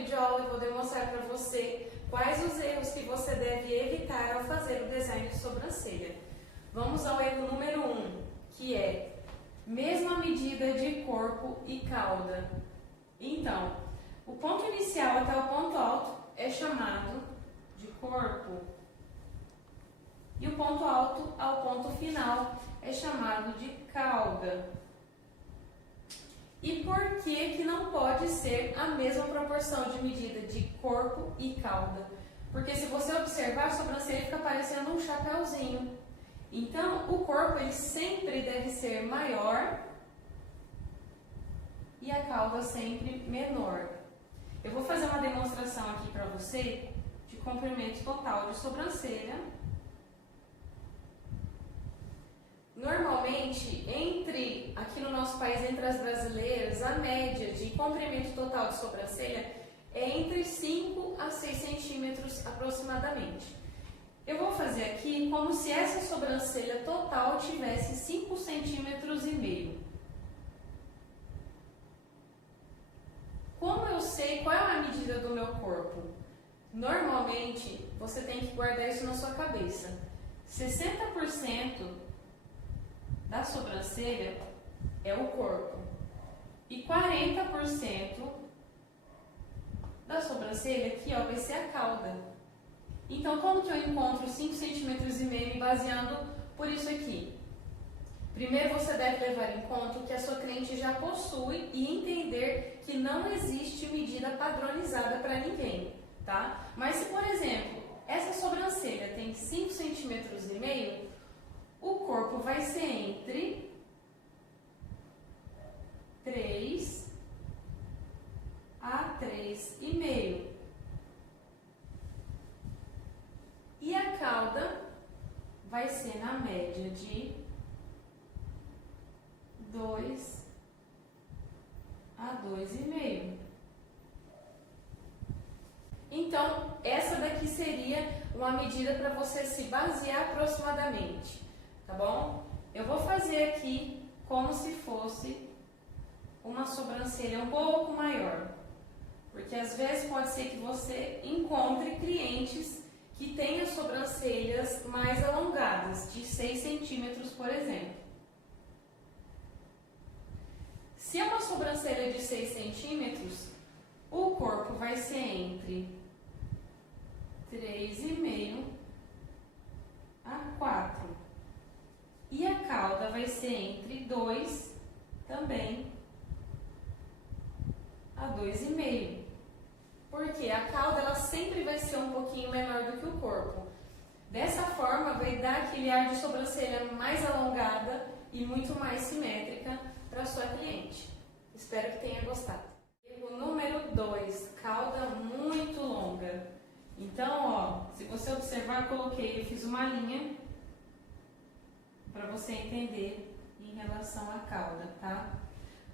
videoaula eu vou demonstrar para você quais os erros que você deve evitar ao fazer o design de sobrancelha. Vamos ao erro número 1, que é mesma medida de corpo e cauda. Então, o ponto inicial até o ponto alto é chamado de corpo e o ponto alto ao ponto final é chamado de cauda. E por que não pode ser a mesma proporção de medida de corpo e cauda? Porque se você observar, a sobrancelha fica parecendo um chapéuzinho. Então, o corpo ele sempre deve ser maior e a cauda sempre menor. Eu vou fazer uma demonstração aqui para você de comprimento total de sobrancelha. Normalmente, aqui no nosso país, entre as brasileiras, a média de comprimento total de sobrancelha é entre 5 a 6 centímetros aproximadamente. Eu vou fazer aqui como se essa sobrancelha total tivesse 5 centímetros e meio. Como eu sei qual é a medida do meu corpo? Normalmente, você tem que guardar isso na sua cabeça. 60% da sobrancelha é o corpo e 40% da sobrancelha aqui ó, vai ser a cauda. Então, como que eu encontro 5 centímetros e meio me baseando por isso aqui? Primeiro, você deve levar em conta o que a sua cliente já possui e entender que não existe medida padronizada para ninguém, tá? Mas se, por exemplo, essa sobrancelha tem 5 centímetros e meio, o corpo vai ser entre 3 a 3,5. E a cauda vai ser na média de 2 a 2,5. Então, essa daqui seria uma medida para você se basear aproximadamente. Tá bom? Eu vou fazer aqui como se fosse uma sobrancelha um pouco maior. Porque às vezes pode ser que você encontre clientes que tenham sobrancelhas mais alongadas, de 6 centímetros, por exemplo. Se é uma sobrancelha de 6 centímetros, o corpo vai ser entre 3,5 a 4. E a cauda vai ser entre 2 também a 2,5. Porque a cauda ela sempre vai ser um pouquinho menor do que o corpo. Dessa forma vai dar aquele ar de sobrancelha mais alongada e muito mais simétrica para a sua cliente. Espero que tenha gostado. Erro número 2, cauda muito longa. Então, ó, se você observar, eu fiz uma linha para você entender em relação à cauda, tá?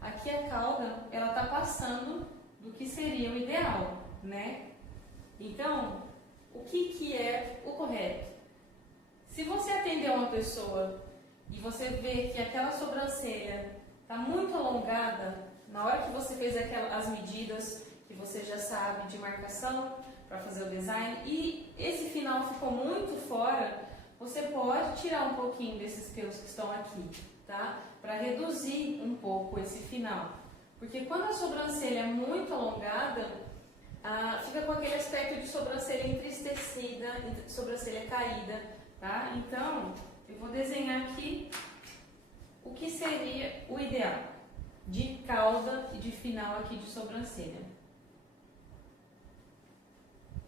Aqui a cauda, ela tá passando do que seria o ideal, né? Então, o que é o correto? Se você atender uma pessoa e você vê que aquela sobrancelha tá muito alongada, na hora que você fez as medidas que você já sabe de marcação para fazer o design e esse final ficou muito fora, você pode tirar um pouquinho desses pelos que estão aqui, tá? Para reduzir um pouco esse final. Porque quando a sobrancelha é muito alongada, fica com aquele aspecto de sobrancelha entristecida, sobrancelha caída, tá? Então, eu vou desenhar aqui o que seria o ideal de cauda e de final aqui de sobrancelha.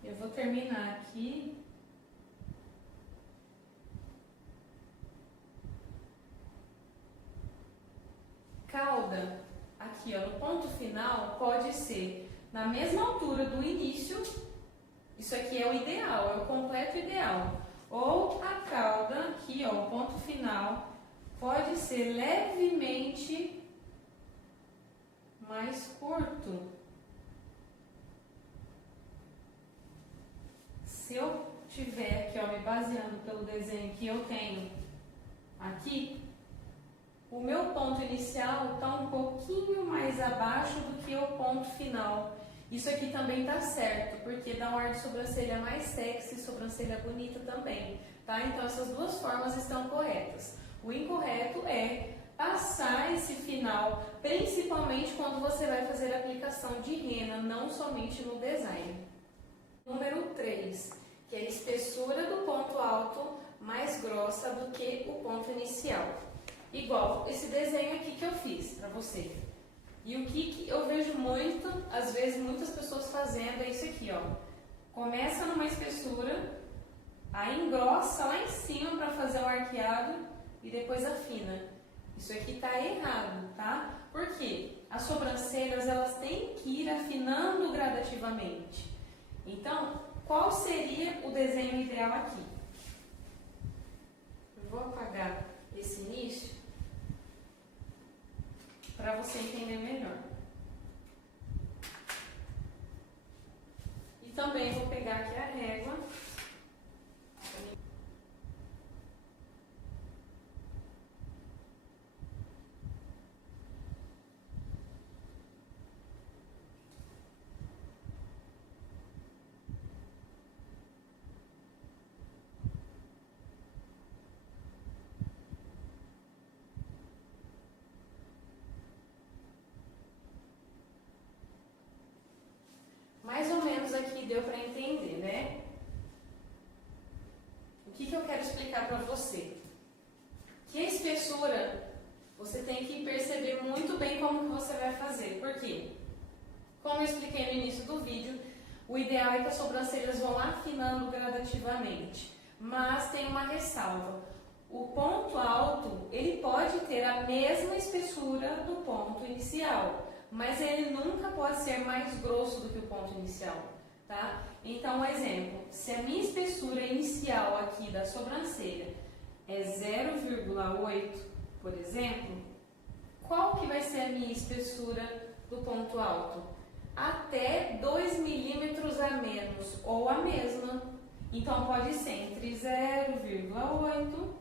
Eu vou terminar aqui. Cauda, aqui ó, no ponto final, pode ser na mesma altura do início, isso aqui é o ideal, é o completo ideal. Ou a cauda, aqui ó, o ponto final, pode ser levemente mais curto. Se eu tiver aqui ó, me baseando pelo desenho que eu tenho aqui, o meu ponto inicial está um pouquinho mais abaixo do que o ponto final. Isso aqui também tá certo, porque dá um ar de sobrancelha mais sexy, sobrancelha bonita também, tá? Então essas duas formas estão corretas. O incorreto é passar esse final, principalmente quando você vai fazer a aplicação de rena, não somente no design. Número 3, que é a espessura do ponto alto mais grossa do que o ponto inicial. Igual esse desenho aqui que eu fiz para você. E o que eu vejo muito, às vezes muitas pessoas fazendo é isso aqui, ó. Começa numa espessura, aí engrossa lá em cima para fazer o arqueado e depois afina. Isso aqui tá errado, tá? Por quê? As sobrancelhas, elas têm que ir afinando gradativamente. Então, qual seria o desenho ideal aqui? Eu vou apagar esse início para você entender melhor. E também vou pegar aqui a régua. Mais ou menos aqui deu para entender, né? O que eu quero explicar para você? Que a espessura, você tem que perceber muito bem como que você vai fazer. Por quê? Como eu expliquei no início do vídeo, o ideal é que as sobrancelhas vão afinando gradativamente. Mas tem uma ressalva. O ponto alto, ele pode ter a mesma espessura do ponto inicial, mas ele nunca pode ser mais grosso do que o ponto inicial, tá? Então, um exemplo, se a minha espessura inicial aqui da sobrancelha é 0,8, por exemplo, qual que vai ser a minha espessura do ponto alto? Até 2 milímetros a menos, ou a mesma. Então, pode ser entre 0,8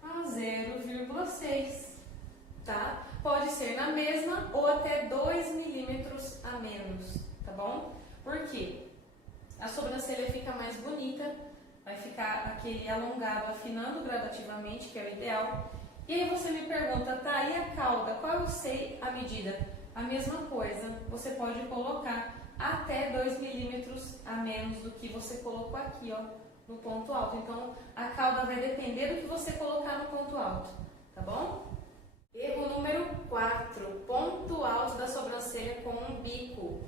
a 0,6, tá? Pode ser na mesma ou até 2 milímetros a menos, tá bom? Por quê? A sobrancelha fica mais bonita, vai ficar aquele alongado afinando gradativamente, que é o ideal. E aí você me pergunta, tá, e a cauda? Qual eu sei a medida? A mesma coisa, você pode colocar até 2 milímetros a menos do que você colocou aqui, ó, no ponto alto. Então, a cauda vai depender do que você colocar no ponto alto, tá bom? Erro número 4, ponto alto da sobrancelha com um bico.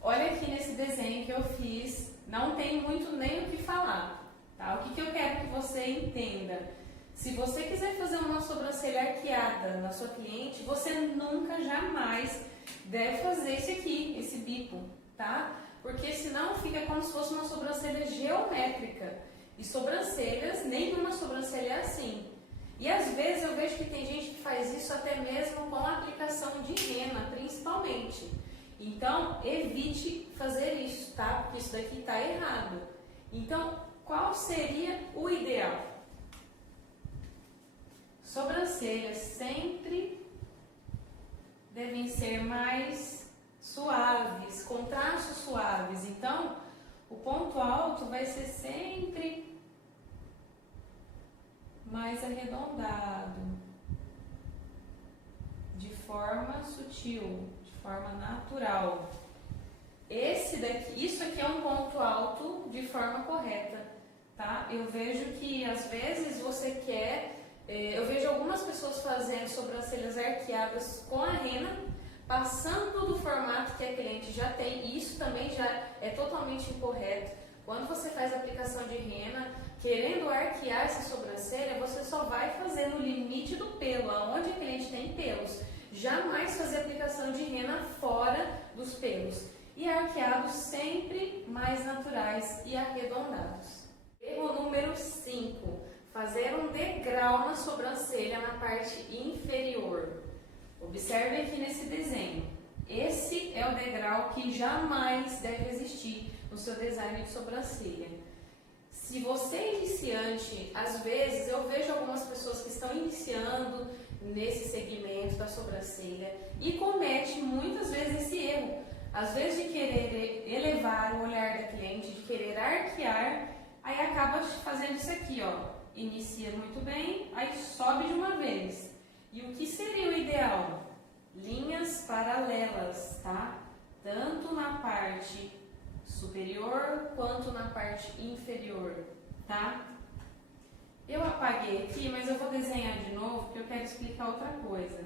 Olha aqui nesse desenho que eu fiz, não tem muito nem o que falar, tá? O que eu quero que você entenda? Se você quiser fazer uma sobrancelha arqueada na sua cliente, você nunca, jamais deve fazer esse aqui, esse bico, tá? Porque senão fica como se fosse uma sobrancelha geométrica. E sobrancelhas, nenhuma sobrancelha é assim. E às vezes eu vejo que tem gente que faz isso até mesmo com a aplicação de rena, principalmente. Então, evite fazer isso, tá? Porque isso daqui está errado. Então, qual seria o ideal? Sobrancelhas sempre devem ser mais suaves, com traços suaves. Então, o ponto alto vai ser sempre mais arredondado, de forma sutil, de forma natural. Isso aqui é um ponto alto de forma correta, tá? Eu vejo que às vezes você quer, eu vejo algumas pessoas fazendo sobrancelhas arqueadas com a rena, passando do formato que a cliente já tem, e isso também já é totalmente incorreto. Quando você faz a aplicação de rena, querendo arquear essa sobrancelha, você só vai fazer no limite do pelo, aonde a cliente tem pelos. Jamais fazer aplicação de rena fora dos pelos. E arqueados sempre mais naturais e arredondados. Erro número 5. Fazer um degrau na sobrancelha na parte inferior. Observe aqui nesse desenho. Esse é o degrau que jamais deve existir no seu design de sobrancelha. Se você é iniciante, às vezes eu vejo algumas pessoas que estão iniciando nesse segmento da sobrancelha e comete muitas vezes esse erro. às vezes de querer elevar o olhar da cliente, de querer arquear, aí acaba fazendo isso aqui, ó. Inicia muito bem, aí sobe de uma vez. E o que seria o ideal? Linhas paralelas, tá? Tanto na parte superior quanto na parte inferior, tá? Eu apaguei aqui, mas eu vou desenhar de novo porque eu quero explicar outra coisa.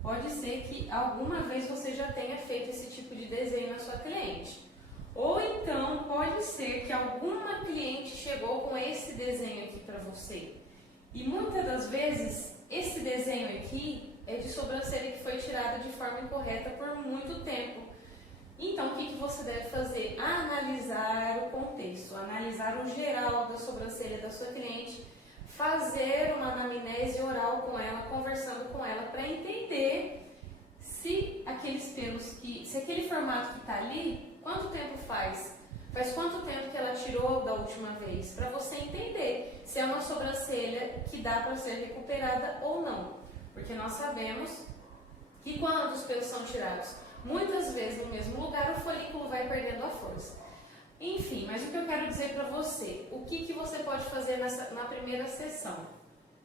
Pode ser que alguma vez você já tenha feito esse tipo de desenho na sua cliente. Ou então pode ser que alguma cliente chegou com esse desenho aqui para você. E muitas das vezes esse desenho aqui é de sobrancelha que foi tirada de forma incorreta por muito tempo. Então, o que você deve fazer? Analisar o contexto, analisar o geral da sobrancelha da sua cliente, fazer uma anamnese oral com ela, conversando com ela, para entender se aqueles pelos se aquele formato que está ali, quanto tempo faz? Faz quanto tempo que ela tirou da última vez? Para você entender se é uma sobrancelha que dá para ser recuperada ou não. Porque nós sabemos que quando os pelos são tirados muitas vezes no mesmo lugar, o folículo vai perdendo a força. Enfim, mas o que eu quero dizer para você, o que você pode fazer na primeira sessão?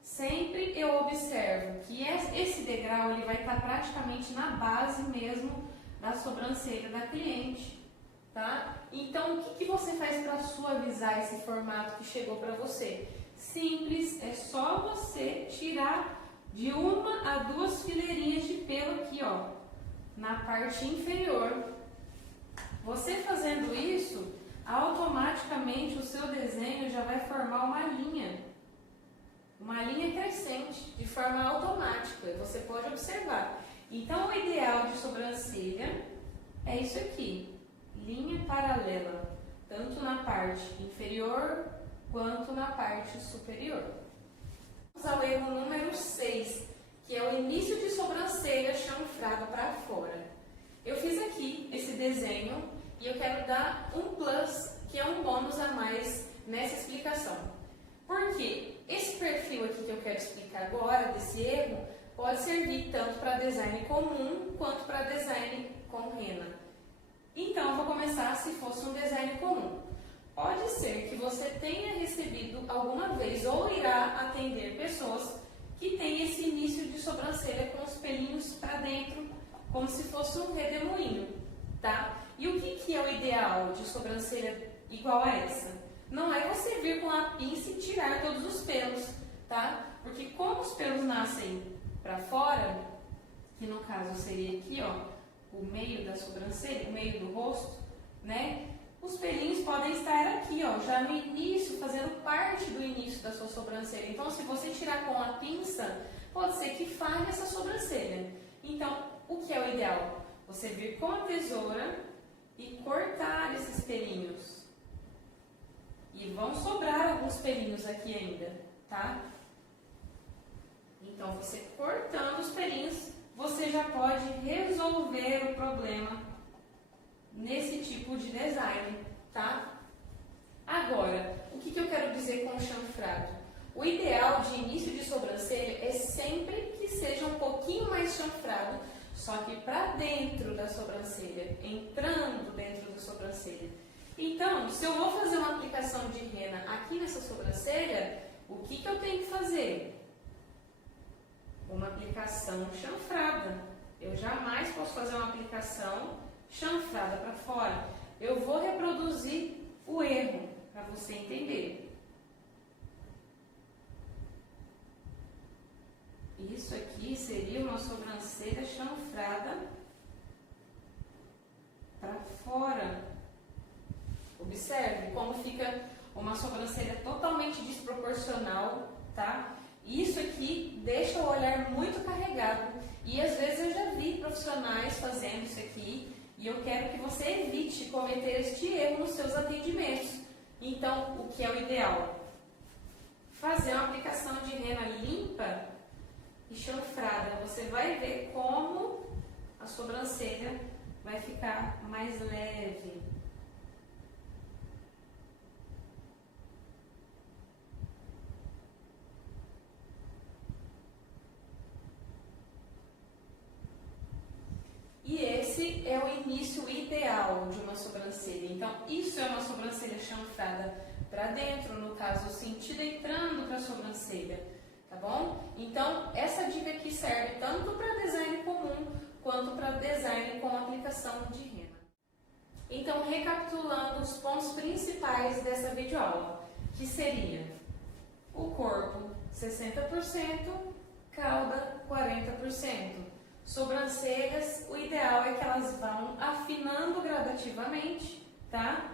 Sempre eu observo que esse degrau ele vai estar praticamente na base mesmo da sobrancelha da cliente, tá? Então, o que você faz para suavizar esse formato que chegou para você? Simples, é só você tirar de 1 a 2 fileirinhas de pelo aqui, ó, na parte inferior. Você fazendo isso, automaticamente o seu desenho já vai formar uma linha crescente, de forma automática, você pode observar. Então, o ideal de sobrancelha é isso aqui, linha paralela, tanto na parte inferior quanto na parte superior. Vamos ao erro número 6, que é o início de sobrancelha chanfrada para fora. Eu fiz aqui esse desenho e eu quero dar um plus, que é um bônus a mais nessa explicação. Por quê? Esse perfil aqui que eu quero explicar agora, desse erro, pode servir tanto para design comum quanto para design com rena. Então, eu vou começar se fosse um design comum. Pode ser que você tenha recebido alguma vez ou irá atender pessoas que têm esse início de sobrancelha com os pelinhos para dentro, como se fosse um redemoinho, tá? E o que é o ideal de sobrancelha igual a essa? Não é você vir com a pinça e tirar todos os pelos, tá? Porque como os pelos nascem para fora, que no caso seria aqui, ó, o meio da sobrancelha, o meio do rosto, né? Os pelinhos podem estar aqui, ó, já no início, fazendo parte do início da sua sobrancelha. Então, se você tirar com a pinça, pode ser que falhe essa sobrancelha. Então, o que é o ideal? Você vir com a tesoura e cortar esses pelinhos. E vão sobrar alguns pelinhos aqui ainda, tá? Então, você cortando os pelinhos, você já pode resolver o problema nesse tipo de design, tá? Agora, o que eu quero dizer com o chanfrado? O ideal de início de sobrancelha é sempre que seja um pouquinho mais chanfrado, só que para dentro da sobrancelha, entrando dentro da sobrancelha. Então, se eu vou fazer uma aplicação de rena aqui nessa sobrancelha, o que eu tenho que fazer? Uma aplicação chanfrada. Eu jamais posso fazer uma aplicação chanfrada para fora. Eu vou reproduzir o erro para você entender. Isso aqui seria uma sobrancelha chanfrada para fora. Observe como fica uma sobrancelha totalmente desproporcional, tá? Isso aqui deixa o olhar muito carregado. E às vezes eu já vi profissionais fazendo isso aqui. E eu quero que você evite cometer este erro nos seus atendimentos. Então, o que é o ideal? Fazer uma aplicação de rena limpa e chanfrada. Você vai ver como a sobrancelha vai ficar mais leve. E esse esse é o início ideal de uma sobrancelha. Então, isso é uma sobrancelha chanfrada para dentro, no caso, o sentido entrando para a sobrancelha, tá bom? Então, essa dica aqui serve tanto para design comum quanto para design com aplicação de rena. Então, recapitulando os pontos principais dessa videoaula, que seria o corpo 60%, cauda 40%. Sobrancelhas, o ideal é que elas vão afinando gradativamente, tá?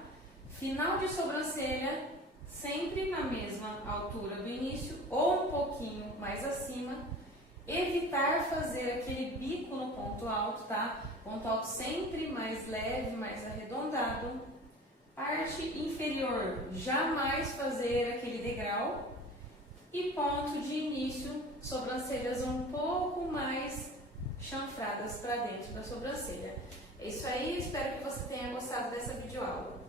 Final de sobrancelha, sempre na mesma altura do início ou um pouquinho mais acima. Evitar fazer aquele bico no ponto alto, tá? Ponto alto sempre mais leve, mais arredondado. Parte inferior, jamais fazer aquele degrau. E ponto de início, sobrancelhas um pouco mais chanfradas para dentro da sobrancelha. É isso aí, espero que você tenha gostado dessa videoaula.